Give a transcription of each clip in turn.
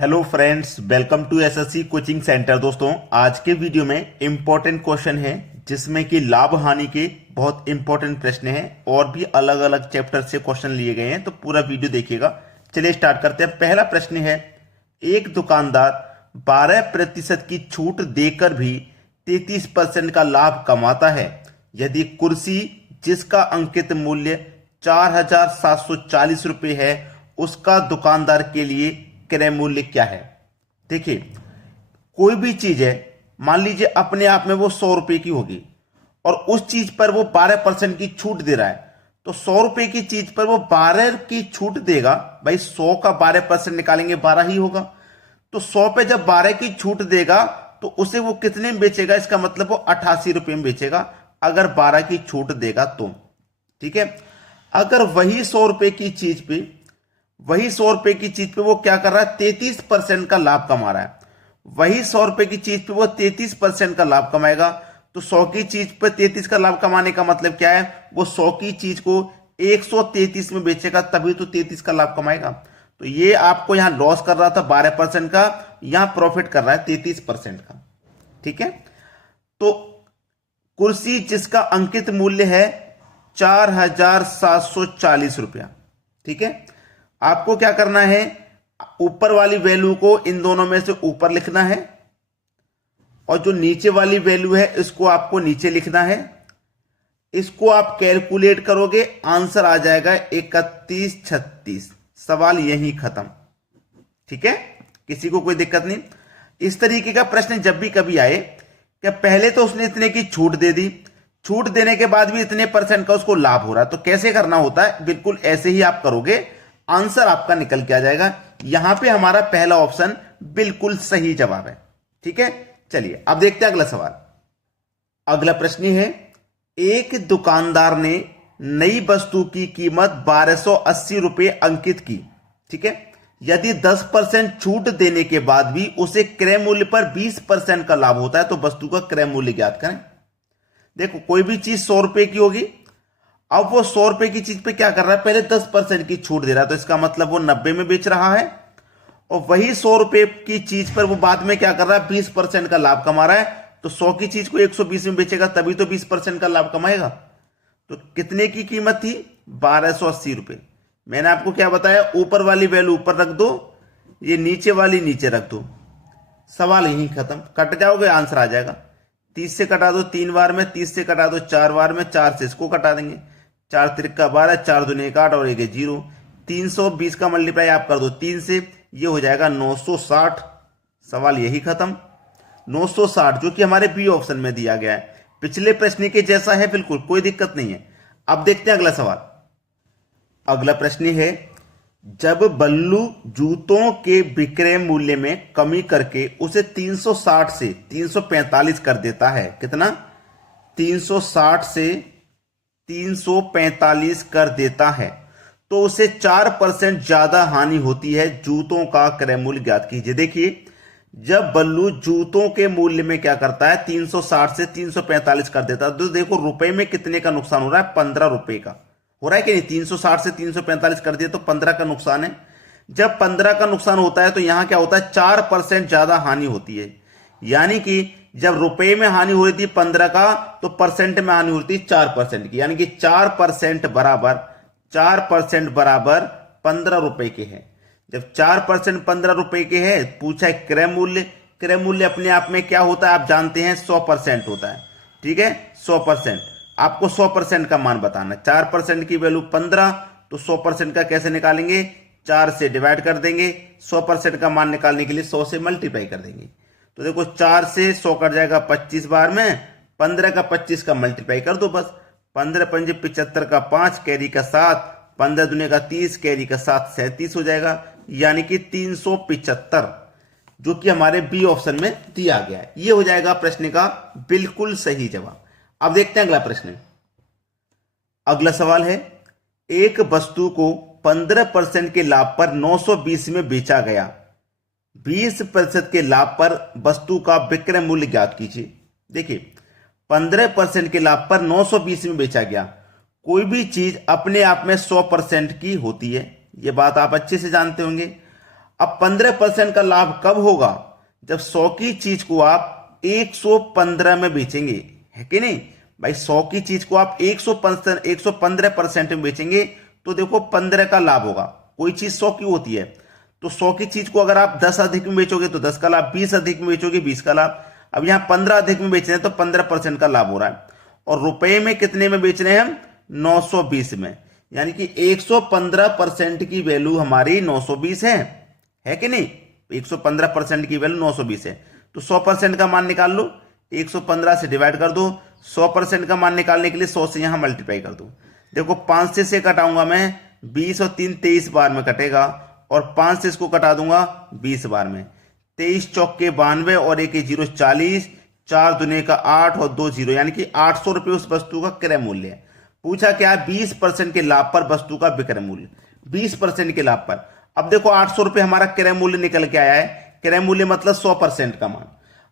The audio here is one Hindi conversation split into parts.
Hello friends, welcome to SSC coaching centre. दोस्तों, आज के वीडियो में इंपॉर्टेंट क्वेश्चन है जिसमें कि लाभ हानि के बहुत इंपॉर्टेंट प्रश्न हैं और भी अलग अलग चैप्टर से क्वेश्चन लिए गए हैं, तो पूरा वीडियो देखिएगा। चलिए स्टार्ट करते हैं। पहला प्रश्न है, एक दुकानदार 12% की छूट देकर भी 33% का लाभ कमाता है। यदि कुर्सी जिसका अंकित मूल्य 4,740 रुपये है, उसका दुकानदार के लिए क्रय मूल्य क्या है? देखिए, कोई भी चीज है, मान लीजिए अपने आप में वो 100 रुपए की होगी और उस चीज पर वो 12% की छूट दे रहा है, तो 100 रुपए की चीज पर वो 12 की छूट देगा। भाई 100 का 12% निकालेंगे 12 ही होगा। तो 100 पे जब 12 की छूट देगा तो उसे वो कितने में बेचेगा? इसका मतलब वो 88 रुपए में बेचेगा अगर 12 की छूट देगा तो। ठीक है। अगर वही 100 रुपए की चीज पे वो क्या कर रहा है? 33% का लाभ कमा रहा है। वही 100 रुपए की चीज पे वो 33% का लाभ कमाएगा। तो 100 की चीज पे 33 का लाभ कमाने का मतलब क्या है? वो 100 की चीज को 133 में बेचेगा, तभी तो 33 का लाभ कमाएगा। तो ये आपको यहां लॉस कर रहा था 12% का, यहां प्रॉफिट कर रहा है 33% का। ठीक है। तो कुर्सी जिसका अंकित मूल्य है 4,740 रुपया। ठीक है। आपको क्या करना है? ऊपर वाली वैल्यू को इन दोनों में से ऊपर लिखना है और जो नीचे वाली वैल्यू है इसको आपको नीचे लिखना है। इसको आप कैलकुलेट करोगे, आंसर आ जाएगा 3136। सवाल यही खत्म। ठीक है, किसी को कोई दिक्कत नहीं। इस तरीके का प्रश्न जब भी कभी आए कि पहले तो उसने इतने की छूट दे दी, छूट देने के बाद भी इतने % का उसको लाभ हो रहा है, तो कैसे करना होता है? बिल्कुल ऐसे ही आप करोगे, आंसर आपका निकल के आ जाएगा। यहां पे हमारा पहला ऑप्शन बिल्कुल सही जवाब है। ठीक है। चलिए अब देखते हैं अगला सवाल। अगला प्रश्न है, एक दुकानदार ने नई वस्तु की कीमत 1280 रुपए अंकित की। ठीक है। यदि 10% छूट देने के बाद भी उसे क्रय मूल्य पर 20% का लाभ होता है, तो वस्तु का क्रय मूल्य ज्ञात करें। देखो, कोई भी चीज 100 रुपए की होगी, अब वो 100 रुपए की चीज पे क्या कर रहा है? पहले 10% की छूट दे रहा है, तो इसका मतलब वो 90 में बेच रहा है। और वही 100 रुपए की चीज पर वो बाद में क्या कर रहा है? 20% का लाभ कमा रहा है। तो 100 की चीज को 120 में बेचेगा, तभी तो 20% का लाभ कमाएगा। तो कितने की कीमत थी? 1280 रुपए। मैंने आपको क्या बताया? ऊपर वाली वैल्यू ऊपर रख दो, ये नीचे वाली नीचे रख दो, सवाल यही खत्म। कट जाओगे, आंसर आ जाएगा। 30 से कटा दो 3 बार में, 30 से कटा दो 4 बार में, 4 से इसको कटा देंगे, 4 त्रिका 12, 4 दूनी 8 और 1 0। 320 का मल्टीप्लाई आप कर दो 3 से, ये हो जाएगा 960। सवाल यही खत्म। 960 जो कि हमारे बी ऑप्शन में दिया गया है, पिछले प्रश्न के जैसा है, बिल्कुल कोई दिक्कत नहीं है। अब देखते हैं अगला सवाल। अगला प्रश्न है, जब बल्लू जूतों के विक्रय मूल्य में कमी करके उसे 360 से 345 कर देता है। कितना? 360 से 345 कर देता है, तो उसे 4% ज्यादा हानि होती है। जूतों का क्रय मूल्य ज्ञात कीजिए। देखिए, जब बल्लू जूतों के मूल्य में क्या करता है? 360 से 345 कर देता है, तो देखो रुपए में कितने का नुकसान हो रहा है? 15 रुपए का हो रहा है कि नहीं? 360 से 345 कर दिया तो 15 का नुकसान है। जब 15 का नुकसान होता है तो यहां क्या होता है? 4% ज्यादा हानि होती है। यानी कि जब रुपए में हानि हो रही थी 15 का, तो परसेंट में हानि होती है 4% की। यानी कि 4% बराबर 15 रुपए के हैं। जब 4% 15 रुपए के हैं, पूछा है क्रय मूल्य। क्रय मूल्य अपने आप में क्या होता है? आप जानते हैं 100% होता है। ठीक है, 100%। आपको 100% का मान बताना। 4% की वैल्यू 15, तो 100% का कैसे निकालेंगे? 4 से डिवाइड कर देंगे। 100% का मान निकालने के लिए 100 से मल्टीप्लाई कर देंगे। तो देखो, 4 से 100 कट जाएगा 25 बार में, 15 का 25 का मल्टीप्लाई कर दो बस। 15 पंजे 75 का 5 कैरी का 7, 15 दुने का 30 कैरी का 7 37 हो जाएगा। यानी कि 375, जो कि हमारे बी ऑप्शन में दिया गया है। यह हो जाएगा प्रश्न का बिल्कुल सही जवाब। अब देखते हैं अगला प्रश्न। अगला सवाल है, एक वस्तु को 15% के लाभ पर 920 में बेचा गया। 20% के लाभ पर वस्तु का विक्रय मूल्य ज्ञात कीजिए। देखिए, 15% के लाभ पर 920 में बेचा गया। कोई भी चीज अपने आप में 100% की होती है, यह बात आप अच्छे से जानते होंगे। अब 15% का लाभ कब होगा? जब 100 की चीज को आप 115 में बेचेंगे, है कि नहीं भाई? 100 की चीज को आप 115% में बेचेंगे तो देखो 15 का लाभ होगा। कोई चीज 100 की होती है तो 100 की चीज को अगर आप 10 अधिक में बेचोगे तो 10 का लाभ, 20 अधिक में बेचोगे 20 का लाभ। अब यहां 15 अधिक में बेच रहे हैं तो 15% का लाभ हो रहा है। और रुपए में कितने में बेच रहे हैं हम? 920 में, यानी कि 115% की वैल्यू हमारी 920 है कि नहीं? 115% की वैल्यू 920 है तो 100% का मान निकाल लो, 115 से डिवाइड कर दो। 100% का मान निकालने के लिए 100 से यहां मल्टीप्लाई कर दो। देखो 5 से कटाऊंगा मैं, 20 और 3 23 बार में कटेगा, और 5 से इसको कटा दूंगा 20 बार में। 23 चौक के 92 और 1 जीरो 40, 4 दुने का 8 और 2 जीरो, यानी कि 800 रुपये उस वस्तु का क्रय मूल्य है। पूछा क्या? 20% के लाभ पर वस्तु का विक्रय मूल्य, 20% के लाभ पर। अब देखो 800 रुपये हमारा क्रय मूल्य निकल के आया है। क्रय मूल्य मतलब 100% का मान।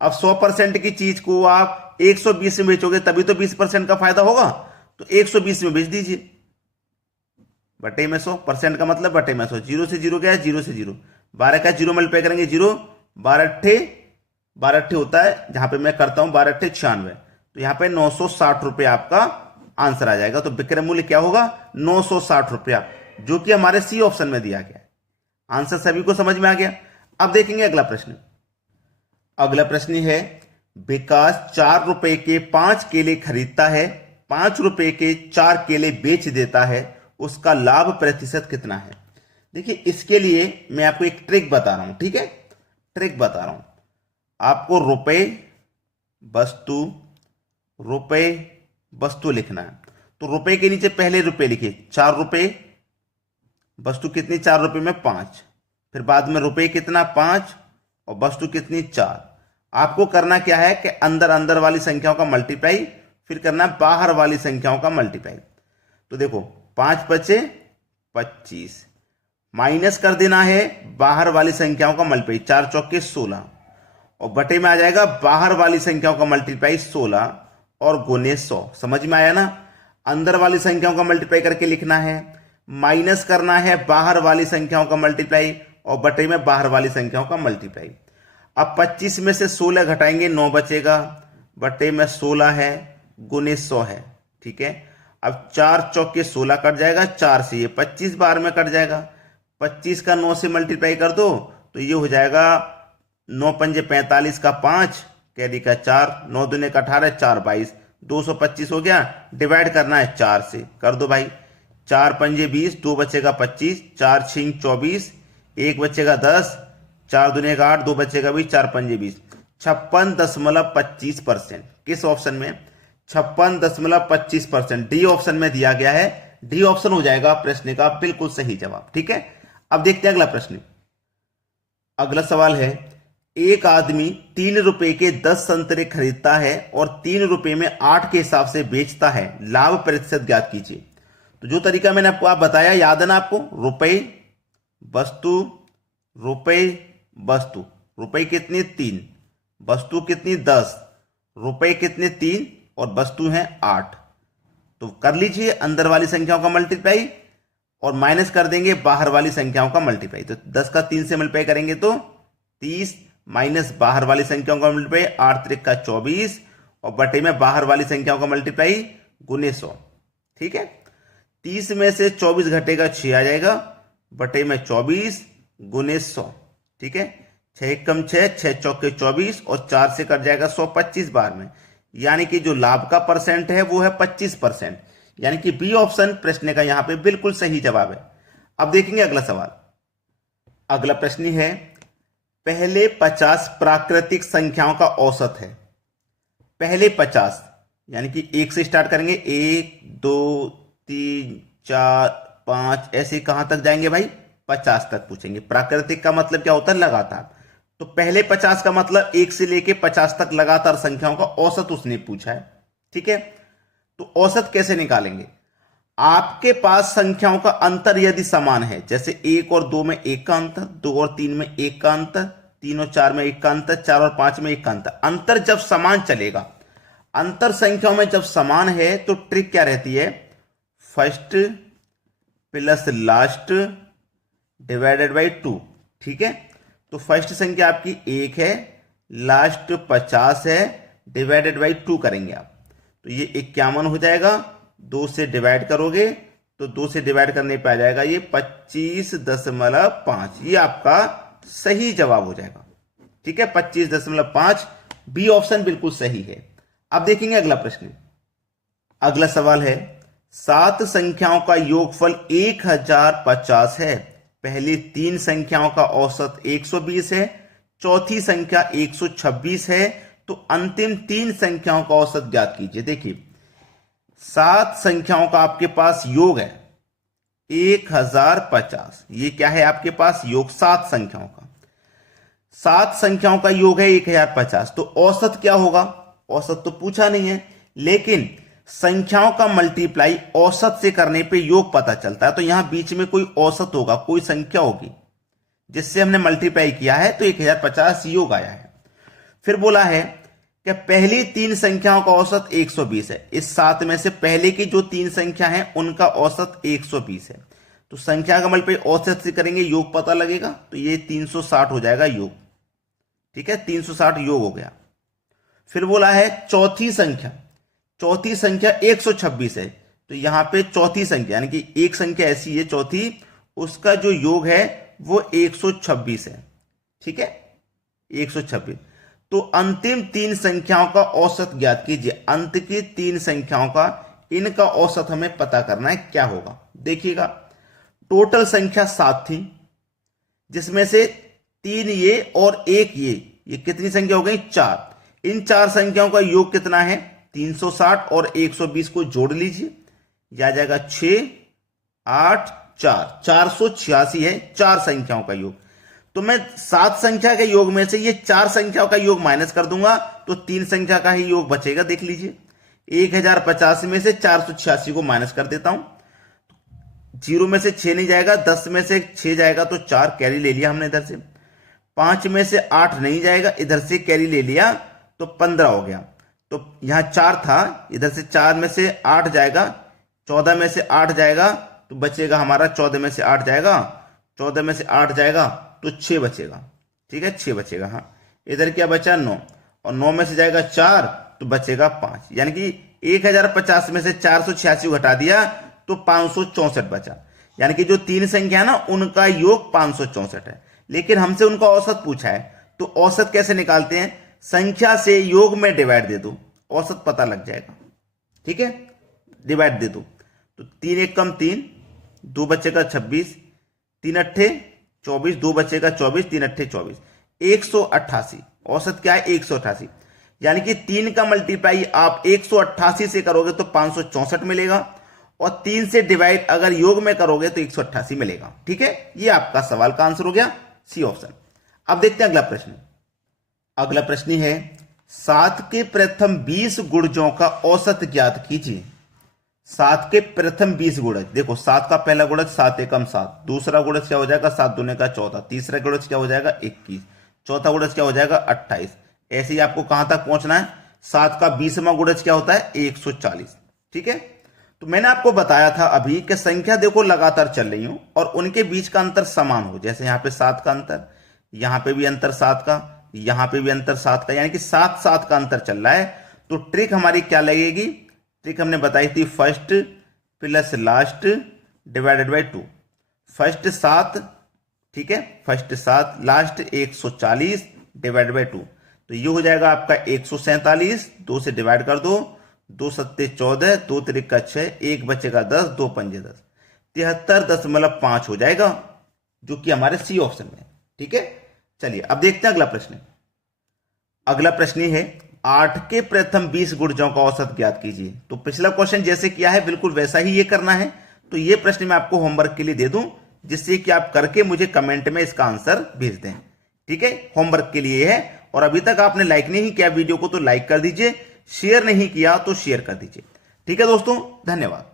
अब 100% की चीज को आप 120 में बेचोगे तभी तो 20% का फायदा होगा, तो 120 में बेच दीजिए। बटे में 100% का मतलब बटे में 100। जीरो से जीरो क्या है? जीरो से जीरो। 12 का जीरो मल्टीप्लाई करेंगे, जीरो 12 अट्ठे होता है, जहां पे मैं करता हूं 12 अट्ठे 96, तो यहां पे 960 रुपये आपका आंसर आ जाएगा। तो विक्रय मूल्य क्या होगा? 960 रुपया, जो कि हमारे सी ऑप्शन में दिया गया है। आंसर सभी को समझ में आ गया? अब देखेंगे अगला प्रश्न। अगला प्रश्न है, विकास 4 रुपए के 5 केले खरीदता है, 5 रुपए के 4 केले बेच देता है, उसका लाभ प्रतिशत कितना है? देखिए इसके लिए मैं आपको एक ट्रिक बता रहा हूं, ठीक है? ट्रिक बता रहा हूं आपको। रुपए वस्तु लिखना है, तो रुपए के नीचे पहले रुपए लिखिए, 4 रुपए। वस्तु कितनी? 4 रुपए में 5, फिर बाद में रुपए कितना? 5, और वस्तु कितनी? 4। आपको करना क्या है कि अंदर अंदर वाली संख्याओं का मल्टीप्लाई, फिर करना बाहर वाली संख्याओं का मल्टीप्लाई। तो देखो 5 बचे 25, माइनस कर देना है बाहर वाली संख्याओं का मल्टीप्लाई, 4 चौके 16, और बटे में आ जाएगा बाहर वाली संख्याओं का मल्टीप्लाई 16 और गुने 100। समझ में आया ना? अंदर वाली संख्याओं का मल्टीप्लाई करके लिखना है, माइनस करना है बाहर वाली संख्याओं का मल्टीप्लाई, और बटे में बाहर वाली संख्याओं का मल्टीप्लाई। अब 25 में से 16 घटाएंगे, 9 बचेगा, बटे में 16 है, गुने 100 है, ठीक है? अब 4 चौके 16 कट जाएगा, 4 से ये 25 बार में कट जाएगा। 25 का 9 से मल्टीप्लाई कर दो तो ये हो जाएगा 9 पंजे 45 का 5, कैरी का 4, 9 दुने का 18, 4 22, 225 हो गया। डिवाइड करना है 4 से, कर दो भाई। 4 पंजे 20, 2 बचेगा 25, 4 छिंग 24, 1 बचेगा 10, 4 दुने का 8, 2 बचेगा 20, 4 पंजे 20, 56.25%। किस ऑप्शन में? 56.25%, डी ऑप्शन में दिया गया है। डी ऑप्शन हो जाएगा प्रश्न का बिल्कुल सही जवाब, ठीक है? अब देखते हैं अगला प्रश्न। अगला सवाल है, एक आदमी 3 रुपए के 10 संतरे खरीदता है और 3 रुपए में 8 के हिसाब से बेचता है, लाभ प्रतिशत ज्ञात कीजिए। तो जो तरीका मैंने आपको बताया याद है ना आपको? रुपए वस्तु, रुपए वस्तु, रुपए कितने? 3, वस्तु कितनी? 10, रुपए कितने? 3, और वस्तु है 8। तो कर लीजिए अंदर वाली संख्याओं का मल्टीप्लाई और माइनस कर देंगे बाहर वाली संख्याओं का मल्टीप्लाई। तो 10 का 3 से मल्टीप्लाई करेंगे तो 30, माइनस बाहर वाली संख्याओं का मल्टीप्लाई 8 त्रिक का 24, और बटे में बाहर वाली संख्याओं का मल्टीप्लाई गुने 100, ठीक है? 30 में से 24 घटेगा 6 आ जाएगा, बटे में 24 गुने 100, ठीक है? 6 एकम 6, 6 चौके 24, और 4 से कट जाएगा 100 25 बार में, यानी कि जो लाभ का परसेंट है वो है 25%, यानी कि बी ऑप्शन प्रश्न का यहां पे बिल्कुल सही जवाब है। अब देखेंगे अगला सवाल। अगला प्रश्न है, पहले 50 प्राकृतिक संख्याओं का औसत है। पहले 50 यानी कि 1 से स्टार्ट करेंगे, 1 2 3 4 5, ऐसे कहां तक जाएंगे भाई? 50 तक पूछेंगे। प्राकृतिक का मतलब क्या होता है? लगातार। तो पहले 50 का मतलब 1 से लेके 50 तक लगातार संख्याओं का औसत उसने पूछा है, ठीक है? तो औसत कैसे निकालेंगे? आपके पास संख्याओं का अंतर यदि समान है, जैसे 1 और 2 में 1 का अंतर, 2 और 3 में 1 का अंतर, 3 और 4 में 1 का अंतर, 4 और 5 में 1 का अंतर, अंतर जब समान चलेगा, अंतर संख्याओं में जब समान है तो ट्रिक क्या रहती है? First plus last divided by 2, ठीक है, तो फर्स्ट संख्या आपकी 1 है, लास्ट 50 है, डिवाइडेड बाई 2 करेंगे आप, तो ये 51 हो जाएगा। 2 से डिवाइड करोगे तो 2 से डिवाइड करने पे आ जाएगा ये 25.5। ये आपका सही जवाब हो जाएगा। ठीक है, 25.5, बी ऑप्शन बिल्कुल सही है। अब देखेंगे अगला प्रश्न। अगला सवाल है, 7 संख्याओं का योगफल 1050 है। पहली 3 संख्याओं का औसत 120 है, चौथी संख्या 126 है, तो अंतिम 3 संख्याओं का औसत ज्ञात कीजिए। देखिए 7 संख्याओं का आपके पास योग है 1050। ये क्या है आपके पास योग 7 संख्याओं का। 7 संख्याओं का योग है 1050, तो औसत क्या होगा? औसत तो पूछा नहीं है, लेकिन संख्याओं का मल्टीप्लाई औसत से करने पे योग पता चलता है। तो यहां बीच में कोई औसत होगा, कोई संख्या होगी जिससे हमने मल्टीप्लाई किया है, तो 1050 योग आया है। फिर बोला है कि पहली 3 संख्याओं का औसत 120 है। इस 7 में से पहले की जो 3 संख्या है उनका औसत 120 है, तो संख्या का मल्टीप्लाई औसत से करेंगे, योग पता लगेगा, तो ये 360 हो जाएगा योग। ठीक है, 360 योग हो गया। फिर बोला है चौथी संख्या 126 है, तो यहां पे चौथी संख्या यानी कि एक संख्या ऐसी है चौथी, उसका जो योग है वो 126 है। ठीक है, 126। तो अंतिम 3 संख्याओं का औसत ज्ञात कीजिए। अंत की 3 संख्याओं का, इनका औसत हमें पता करना है, क्या होगा? देखिएगा, टोटल संख्या 7 थी, जिसमें से 3 ये और 1 ये कितनी संख्या हो गई? 4। इन 4 संख्याओं का योग कितना है? 360 और 120 को जोड़ लीजिए, यह आ जाएगा 6, 8, 4, 486 है 4 संख्याओं का योग। तो मैं 7 संख्या के योग में से ये 4 संख्याओं का योग माइनस कर दूंगा, तो 3 संख्या का ही योग बचेगा। देख लीजिए, 1050 में से 486 को माइनस कर देता हूं, 0 में से 6 नहीं जाएगा, 10 में से 6 जाएगा तो 4 कैरी ले लिया हमने इधर से, 5 में से 8 नहीं जाएगा, इधर से कैरी ले लिया तो 15 हो गया। तो यहां 4 था, इधर से 4 में से 8 जाएगा, 14 में से 8 जाएगा तो बचेगा हमारा, 14 में से 8 जाएगा, 14 में से 8 जाएगा तो 6 बचेगा। ठीक है, 6 बचेगा। हाँ, इधर क्या बचा? 9, और 9 में से जाएगा 4 तो बचेगा 5, यानी कि 1050 में से 486 घटा दिया तो 564 बचा। यानी कि जो 3 संख्या है ना उनका योग 564 है, लेकिन हमसे उनका औसत पूछा है। तो औसत कैसे निकालते हैं? संख्या से योग में डिवाइड दे दो, औसत पता लग जाएगा। ठीक है, डिवाइड दे दो, तो 3 1 कम 3, 2 बचेगा 26, 3 अट्ठे 24, 2 बचेगा 24, 3 अट्ठे 24, 188। औसत क्या है? 188। यानी कि 3 का मल्टीप्लाई आप 188 से करोगे तो 564 मिलेगा, और 3 से डिवाइड अगर योग में करोगे तो 188 मिलेगा। ठीक है, ये आपका सवाल का आंसर हो गया, सी ऑप्शन। अब देखते हैं अगला प्रश्न। अगला प्रश्न है 7 के प्रथम 20 गुणजों का औसत ज्ञात कीजिए। 7 के प्रथम 20 गुणज, देखो 7 का पहला गुणज 7 एकम 7, दूसरा गुणज क्या हो जाएगा? 7 दूने का 14, तीसरा गुणज क्या हो जाएगा? 21, चौथा गुणज क्या हो जाएगा? 28। ऐसे ही आपको कहां तक पहुंचना है? 7 का 20वां गुणज क्या होता है? 140। ठीक है, तो मैंने आपको बताया था अभी कि संख्या देखो लगातार चल रही हो और उनके बीच का अंतर समान हो। जैसे यहां पे 7 का अंतर, यहां पे भी अंतर 7 का, यहां पे भी अंतर 7 का, यानी कि 7 7 का अंतर चल रहा है। तो ट्रिक हमारी क्या लगेगी? ट्रिक हमने बताई थी first plus last divided by 2। First 7, ठीक है, फर्स्ट 7, लास्ट 140 डिवाइडेड बाई 2, तो ये हो जाएगा आपका 147। 2 से डिवाइड कर दो, 2 सत्ते 14, 2 त्रिका 6, 1 बचेगा 10, 2 पंजे 10, 73.5 हो जाएगा, जो कि हमारे सी ऑप्शन में। ठीक है, चलिए अब देखते हैं अगला प्रश्न। अगला प्रश्न है 8 के प्रथम 20 गुणजों का औसत ज्ञात कीजिए। तो पिछला क्वेश्चन जैसे किया है बिल्कुल वैसा ही ये करना है। तो ये प्रश्न मैं आपको होमवर्क के लिए दे दूं, जिससे कि आप करके मुझे कमेंट में इसका आंसर भेज दें। ठीक है, होमवर्क के लिए है। और अभी तक आपने लाइक नहीं किया वीडियो को तो लाइक कर दीजिए, शेयर नहीं किया तो शेयर कर दीजिए। ठीक है दोस्तों, धन्यवाद।